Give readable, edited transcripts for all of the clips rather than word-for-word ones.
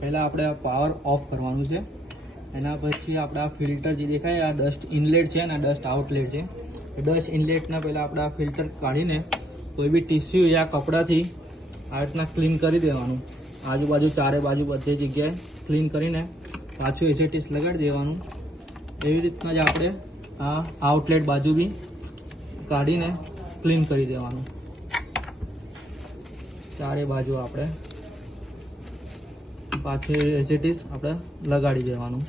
પહેલાં આપણે power of કરવાનું છે. એના પછી આપણે આ ફિલ્ટર જે દેખાય આ ડસ્ટ ઇનલેટ છે અને આ ડસ્ટ આઉટલેટ છે. ડસ્ટ ઇનલેટના પહેલાં આપણે આ ફિલ્ટર કાઢીને કોઈ બી ટીસ્યુ યા કપડાથી આ રીતના ક્લીન કરી દેવાનું. આજુબાજુ ચારે બાજુ બધી જગ્યાએ ક્લીન કરીને પાછું એસેટીસ લગાડી દેવાનું. એવી રીતના જ આપણે આ આઉટલેટ બાજુ બી કાઢીને ક્લીન કરી દેવાનું. ચારે બાજુ આપણે પાછું એસેટીસ આપણે લગાડી દેવાનું.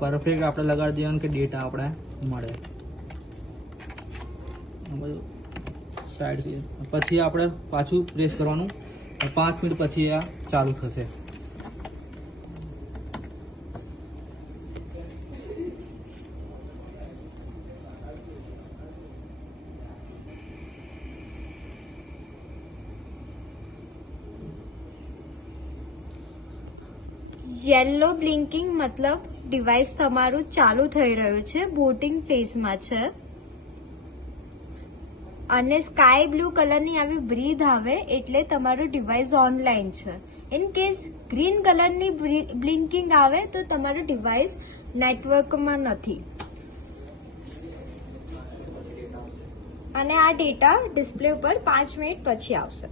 પરફેક્ટ આપણે લગાડી દેવાનું કે ડેટા આપણે મળે. સાઈડ પછી આપણે પાછું પ્રેસ કરવાનું. 5 મિનિટ પછી આ ચાલુ થશે. યેલો બ્લિંકિંગ મતલબ ડિવાઇસ તમારું ચાલુ થઈ રહ્યું છે, બૂટિંગ ફેઝમાં છે. અને સ્કાય બ્લુ કલરની આવી બ્રીથ આવે એટલે તમારું ડિવાઇસ ઓનલાઈન છે. ઇન કેસ ગ્રીન કલરની બ્લિંકિંગ આવે તો તમારું ડિવાઇસ નેટવર્કમાં નથી. અને આ ડેટા ડિસ્પ્લે ઉપર 5 મિનિટ પછી આવશે.